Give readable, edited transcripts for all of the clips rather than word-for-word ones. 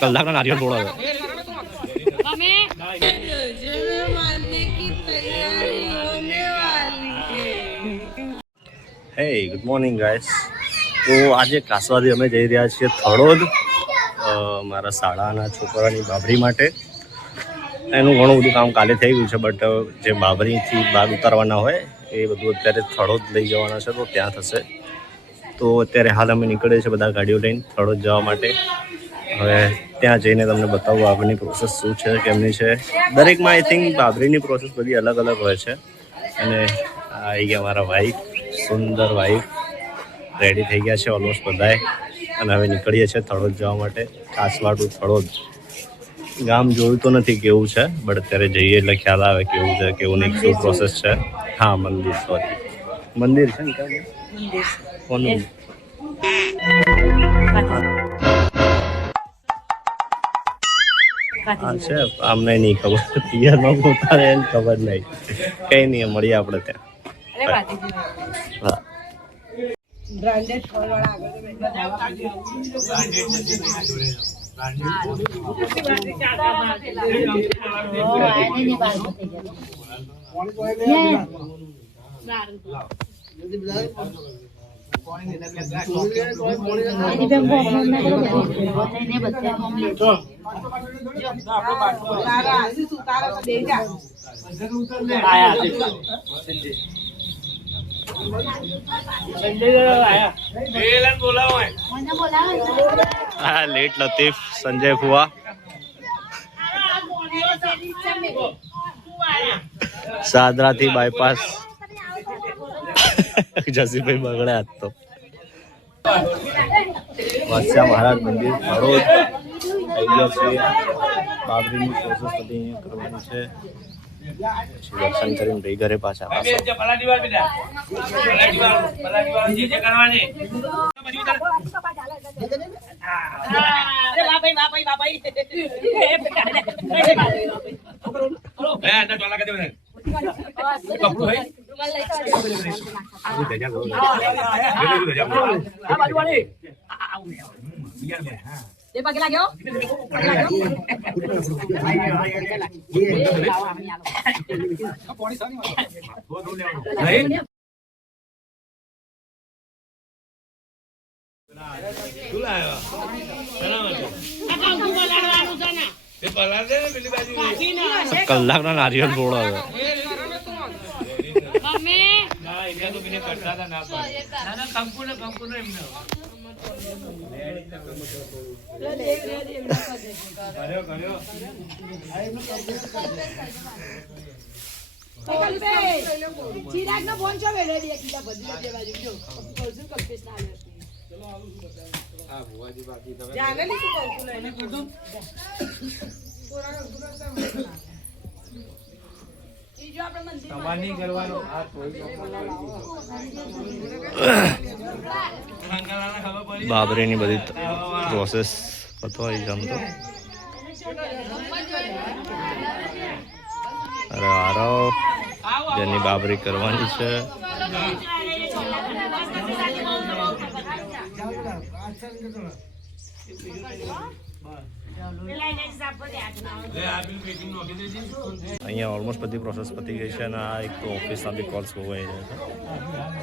કલાકના નારિયેળ તોડો હે ગુડ મોર્નિંગ ગાઈસ. તો આજે કાસવાથી અમે જઈ રહ્યા છીએ થડોદ મારા શાળાના છોકરાની બાબરી માટે. એનું ઘણું બધું કામ કાલે થઈ ગયું છે, બટ જે બાબરીથી બાગ ઉતારવાના હોય એ બધું અત્યારે થડોદ લઈ જવાના છે, તો ત્યાં થશે. તો અત્યારે હાલ અમે નીકળીએ છીએ બધા ગાડીઓ લઈને થડોદ જવા માટે. હવે ત્યાં જઈને તમને બતાવું આગળની પ્રોસેસ શું છે, કેમની છે. દરેકમાં આઈ થિંક બાબરીની પ્રોસેસ બધી અલગ અલગ હોય છે. અને આવી ગયા મારા વાઈફ, સુંદર વાઈફ રેડી થઈ ગયા છે ઓલમોસ્ટ બધાએ. અને હવે નીકળીએ છીએ થડોદ જવા માટે. કાસવા ટુ થડોદ. ગામ જોયું તો નથી કેવું છે, બટ અત્યારે જઈએ એટલે ખ્યાલ આવે કેવું છે કેવું નહીં, શું પ્રોસેસ છે. હા મંદિર, સોરી મંદિર છે ને કોનું છે અમને નહીં ખબર. પિયરમાં પોતાને એને ખબર નહીં. કઈ નહીં, મળીએ આપણે ત્યાં. હા હા લેટ લતીફ, સંજય ફુવા, સાદરાથી બાયપાસ. જસીભાઈ બગડે આજ તો. વાસ્યા મહારાજ મંદિર થડોદ આવી ગયા છે. બાબરીની પ્રોસેસ બધી અહીંયા કરવાની છે. પછી દર્શન કરીને ભાઈ ઘરે પાછા કલાકના નારિયેળ તોડો. બાબરીની બધી પ્રોસેસ પતવાઈ જમ તો. અરે આરો જેની બાબરી કરવાની છે. અહીંયા ઓલમોસ્ટ બધી પ્રોસેસ પતી ગઈ છે. અને આ એક તો ઓફિસના બી કોલ્સ બહુ આવી રહ્યા છે.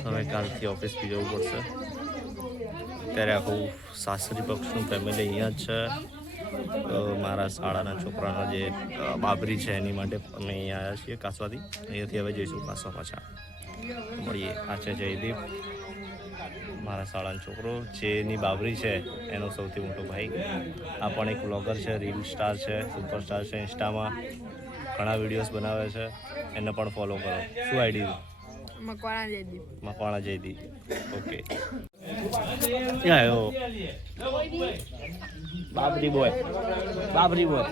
હવે કાલથી ઓફિસથી જવું પડશે. અત્યારે આખું સાસરી પક્ષનું ફેમિલી અહીંયા જ છે. મારા શાળાના છોકરાના જે બાબરી છે એની માટે અમે અહીંયા આવ્યા છીએ કાસવાથી. અહીંયાથી હવે જઈશું કાસવા પાછા. મળીએ. આ છે જયદીપ, મારા શાળાનો છોકરો. જેની બાબરી છે એનો સૌથી મોટો ભાઈ. આ પણ એક વ્લોગર છે, રીલ સ્ટાર છે, સુપરસ્ટાર છે. ઇન્સ્ટામાં ઘણા વિડીયોઝ બનાવે છે, એને પણ ફોલો કરો. શું આઈડી? મકવાણા જયદીપ. ઓકે. ક્યાં આવ્યો? બાબરી બોય, બાબરી બોય.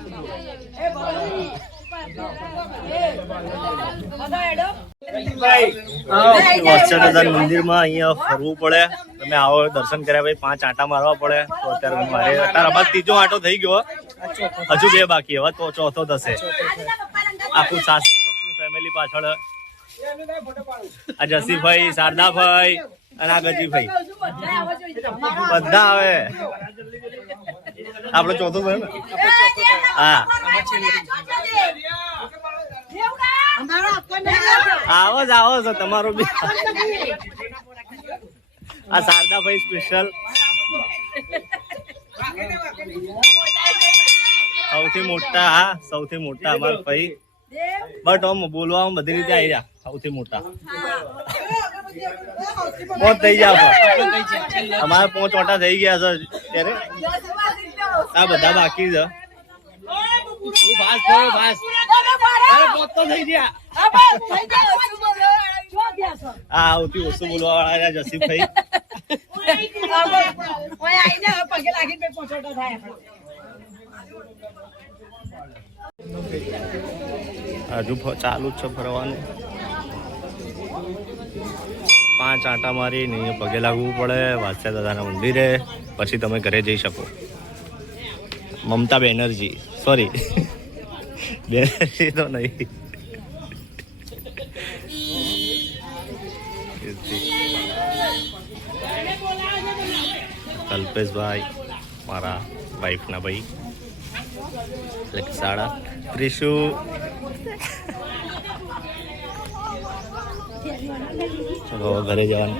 મંદિરમાં અહીંયા ફરવું પડે. તમે આવો દર્શન કર્યા પછી 5 આંટા મારવા પડે. તો અત્યારે મારે અત્યારે ત્રીજો આંટો થઈ ગયો, હજુ 2 બાકી. હવે તો ચોથો થશે. આખું સાસરી પક્ષનું ફેમિલી પાછળ. આ જસીભાઈ, શારદાભાઈ અને આ ગજીભાઈ બધા આવે. આપણો ચોથો ભાઈ ને હા આવો જ તમારો બી આ શારદાભાઈ સ્પેશિયલ સૌથી મોટા અમારા ભાઈ બટ આમ બોલવામાં બધી રીતે આવી રહ્યા સૌથી મોટા પોચ થઈ ગયા અમારે 5 ઓટા થઈ ગયા છે ત્યારે આ બધા બાકી છે સૌથી ઓછું બોલવા વાળા જસીફભાઈ હજુ ચાલુ જ છે ફરવાનું 5 આંટા મારી ને પગે લાગવું પડે વાત્સલ્ય દાદાના મંદિરે પછી તમે ઘરે જઈ શકો મમતા બેનર્જી સોરી બેનર્જી તો નહીં કલ્પેશભાઈ મારા વાઈફના ભાઈ એટલે શાળા ત્રિશુ ચલો ઘરે જવાનું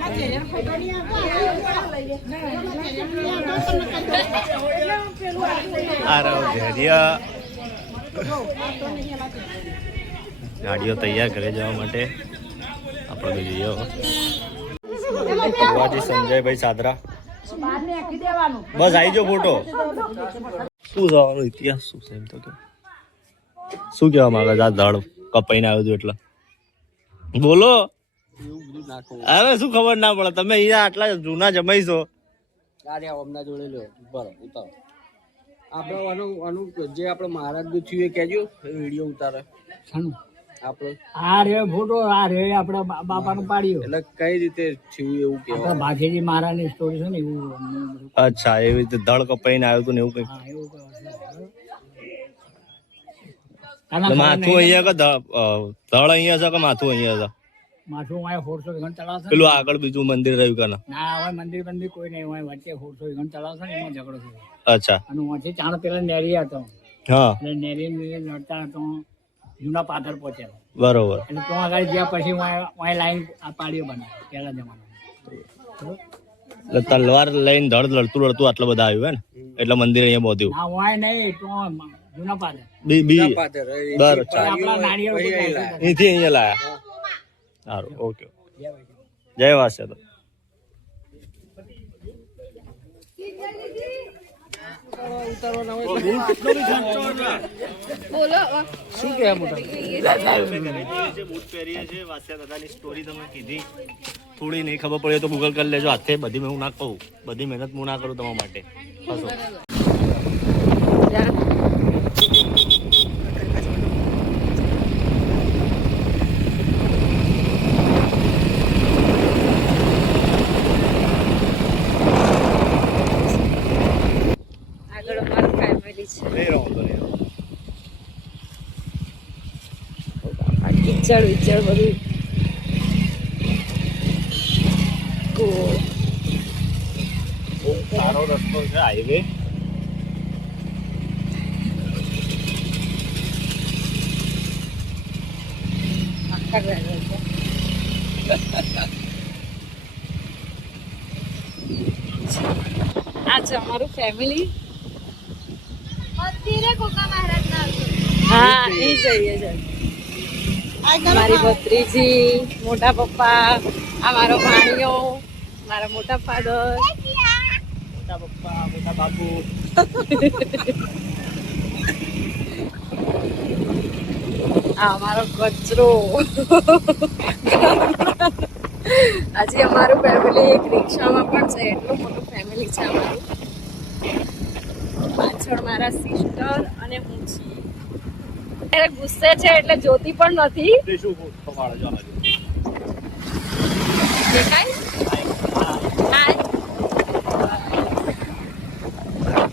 ગાડીઓ તૈયાર ઘરે જવા માટે આપણે જઈએ સંજયભાઈ સાદરા બસ આવી જાઓ ફોટો શું જવાનો ઇતિહાસ શું છે એમ તો કે શું કહેવા માંગે છે આ ધડ કપાઈને આવ્યું હતું એટલે બોલો અરે શું ખબર ના પડે તમે અહીંયા આટલા જૂના જમાઈશો આપણે જે આપણે મહારાજ નું થયું એ કેજો વિડીયો ઉતારે આપણે આ રે ફોટો આ રે આપડા બાપા નું પાડ્યો એટલે કઈ રીતે થયું એવું કેવા ભાખેજી મહારાજ ની સ્ટોરી છે ને એવું અચ્છા એવી રીતે ધડ કપાઈને આવ્યું હતું ને એવું કઈ માથું અહીંયા કે ધડ અહીંયા છે કે માથું અહીંયા છે માથું વાય 400 વીઘણ ચલાવશે પેલું આગળ બીજું મંદિર રહ્યું કે ના હવે મંદિર કોઈ નહીં હોય વચ્ચે 400 વીઘણ ચલાવશે ને એમાં ઝઘડો થયો અચ્છા અને વચ્ચે ચાણ પેલા નેરી હતો હા એટલે નેરી લડતા હતો જૂના પાથર પહોંચેલો બરોબર એટલે તો આગળ ગયા પછી વાય લાઈન આ પાડીઓ બનાવી પેલા જમાનામાં એટલે તલવાર લઈને ધડ લડતું આટલા બધા આવ્યું હે ને એટલે મંદિર અહીંયા બોધ્યું ના વાય નહીં તો જૂના પાથર બી બર આપણા નાળિયેર અહીંથી અહીંયા લાયા સારું ઓકે જય વાસ્ય તો થોડી નહીં ખબર પડે તો ગૂગલ કરી લેજો હાથે બધી હું ના કહું બધી મહેનત હું ના કરું તમારા માટે વિચાર બધું સારો રસ્તો છે હાઈવે આ છે અમારું ફેમિલી હા એ જઈએ છે મારી ભત્રીજી મોટા પપ્પા આ મારો ભાણિયો મારા મોટા ફાધર મોટા પપ્પા મોટા બાપુ આ અમારો કચરો આજે અમારું ફેમિલી એક રિક્ષામાં પણ છે એટલું મોટું ફેમિલી છે અમારું પાછળ મારા સિસ્ટર અને હું છીએ ગુસ્સે છે એટલે જોતી પણ નથી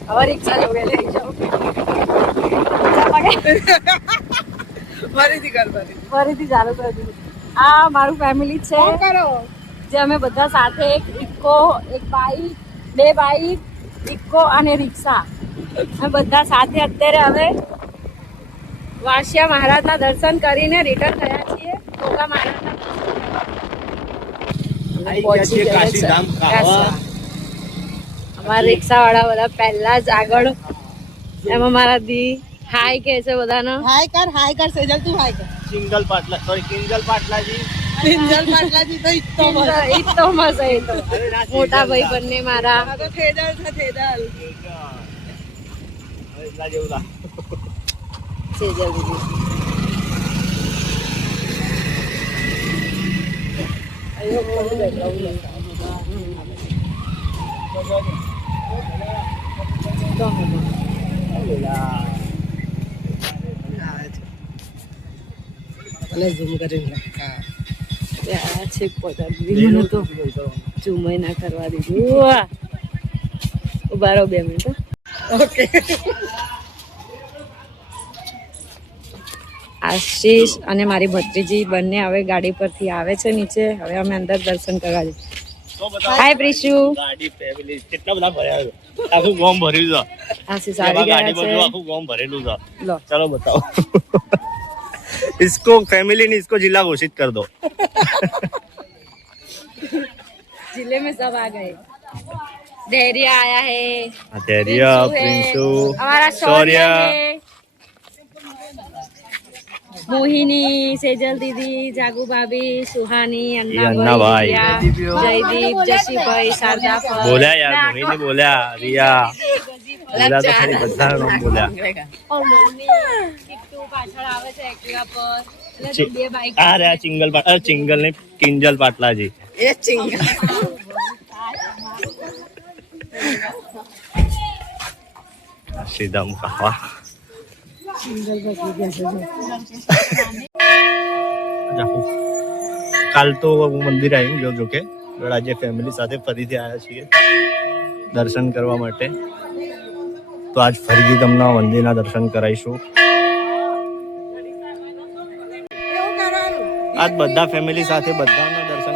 હવે રિક્ષા જોડે લઈ જાઓ ફરીથી ચાલુ કરી દીધું આ મારું ફેમિલી છે જે અમે બધા સાથે એક ઇકો એક બાઈક બે બાઈક ઇકો અને રિક્ષા અમે બધા સાથે અત્યારે હવે વાસિયા મહારાજના દર્શન કરીને રિટર્ન થયા છીએ ગોગા મહારાજના પહોંચી ગયા છે કાસવા. અમારા રિક્ષા વાળા બધા પહેલા જ આગળ એમાં મારા દી હાય કે છે બધાનો. હાય કર સેજલ તું હાય કર. કિંજલ પાટલાજી કિંજલ પાટલાજી તો ઇત્તો બસ. ઈ તો મસ્ત એ તો મોટા ભાઈ બંને મારા આ તો થેદલ છે થેદલ. સેજલ દીદી. ભલે ઝૂમ કરીને હા. આ છે પગારી મને તો ઝૂમ ના કરવા દીધું. ઉભા રહો 2 મિનિટ. ઓકે. આશીષ અને મારી ભત્રીજી બંને હવે ગાડી પરથી આવે છે નીચે. હવે અમે અંદર દર્શન કરવા જઈએ. હાય પ્રિશુ. ગાડી ફેમિલી કેટલા બધા ભર્યા છે. આખું ગોમ ભર્યું છે. આશીષ આવી ગયા ગાડી બધું છે. આખું ગોમ ભરેલું છે. લો चलो बताओ. इसको फैमिली नहीं इसको जिला घोषित कर दो. जिले में सब आ गए. धैर्य आया है. तेरिया प्रिंशु प्रिंशु है. हमारा शौर्य है. मोहिनी, सेजल दीदी, जागू भाभी, सुहानी, अन्ना भाई, जयदीप, जशी भाई, शारदा भाई. बोला यार मोहिनी बोला रिया बोला तो खरी બધા નામ બોલ્યા. और मम्मी किट्टू पाछળ આવે છે એક્ટિવા પર. એટલે બે બાઈક. આ રહ્યા ચિંગલ ને કિંજલ પાટલાજી. એ ચિંગલ. સીધા મુકાવા. કાલ તો મંદિર આવ્યું જો કે આજે ફેમિલી સાથે ફરીથી આવ્યા છીએ દર્શન કરવા માટે. તો આજ ફરીથી તમને મંદિરના દર્શન કરાવીશું. એવું કરવાનું. આજ બધા ફેમિલી સાથે બધાના દર્શન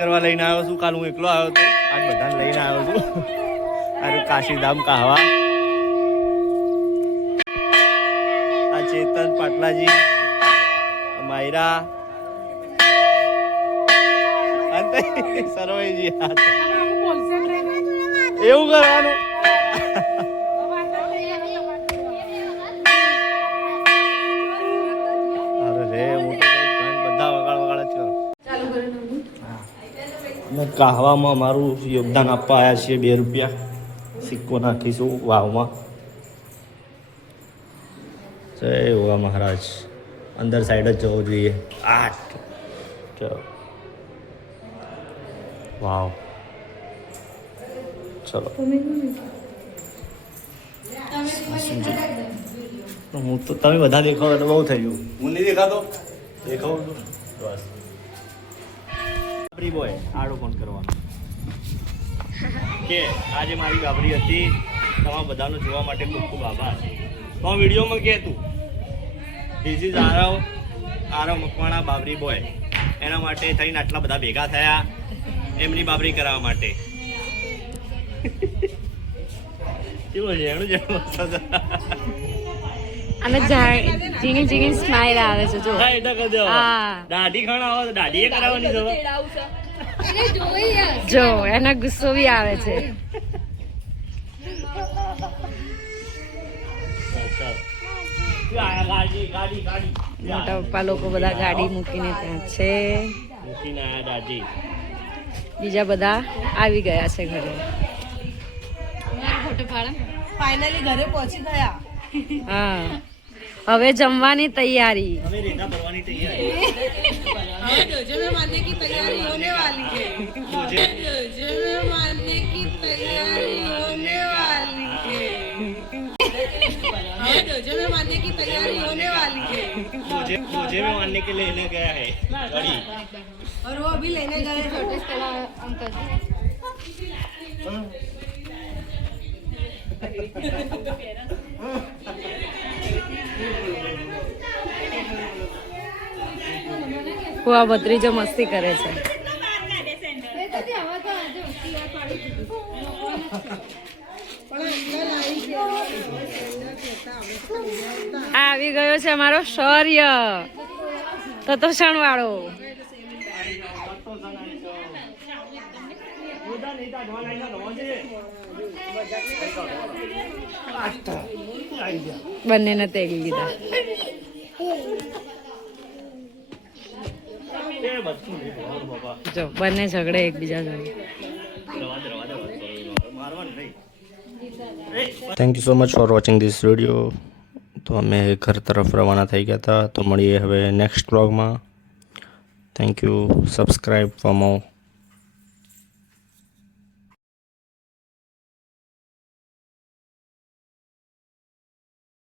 કરવા લઈને આવ્યો છું. કાલ હું એકલો આવ્યો હતો, આજ બધાને લઈને આવ્યો છું. અરે કાશીધામ કાહવા. આ ચેતન પાટલાજી, માયરા અંતે સરવૈજી. એવું કરવાનું. અરે રે બધા વગાડ જ કરો. અમે કાહવામાં અમારું યોગદાન આપવા આવ્યા છીએ. 2 રૂપિયા સિક્કો નાખીશું વાવમાં. જય યોગા મહારાજ. અંદર સાઈડ જ જવું જોઈએ. 8 ચલો વાવ. ચલો હું તો તમે બધા દેખાવ એટલે બહુ થઈ ગયું. હું નહીં દેખાતો. દેખાવું છું બસ. બાબરી બોય આડો ફોન કરવાનો કે આજે મારી બાબરી હતી. તમારા બધાનો જોવા માટે ખૂબ ખૂબ આભાર. તો આ વિડીયોમાં કે તું this is Aarav Makwana Babri boy. એના માટે થઈને આટલા બધા ભેગા થયા એમની બાબરી કરાવવા માટે. કેવું છે એનું જેવું અને ઝીણી ઝીણી સ્માઈલ આવે છે જો. હા એટલે કરી દેવા. હા દાઢી ખણાવો તો દાઢી એ કરાવવાની છે. જો એનો ગુસ્સો બી આવે છે. મોટા પપ્પા લોકો બધા ગાડી મૂકીને ત્યાં છે. મૂકીને આયા દાઢી. બીજા બધા આવી ગયા છે ઘરે. ફાઇનલી ઘરે પહોંચી ગયા. હા હવે જમવાની તૈયારી. હવે રેતા ભરવાની તૈયારી. હવે જોજે મેં मानने की तैयारी होने वाली है. जोजे में मानने की तैयारी होने वाली है. હવે જોજે में मानने की तैयारी होने वाली है. मुझे में मानने के लेने गया है गाड़ी. और वो अभी लेने गए अंकल. આ ભત્રીજો મસ્તી કરે છે. આવી ગયો છે અમારો શૌર્ય તતોષણ વાળો. બંનેને તેડી લીધા. જો બંને ઝઘડે એકબીજા જોડે. Thank you so much for watching this video. તો અમે ઘર તરફ રવાના થઈ ગયા હતા. તો મળીએ હવે નેક્સ્ટ વ્લોગમાં. Thank you. Subscribe for more.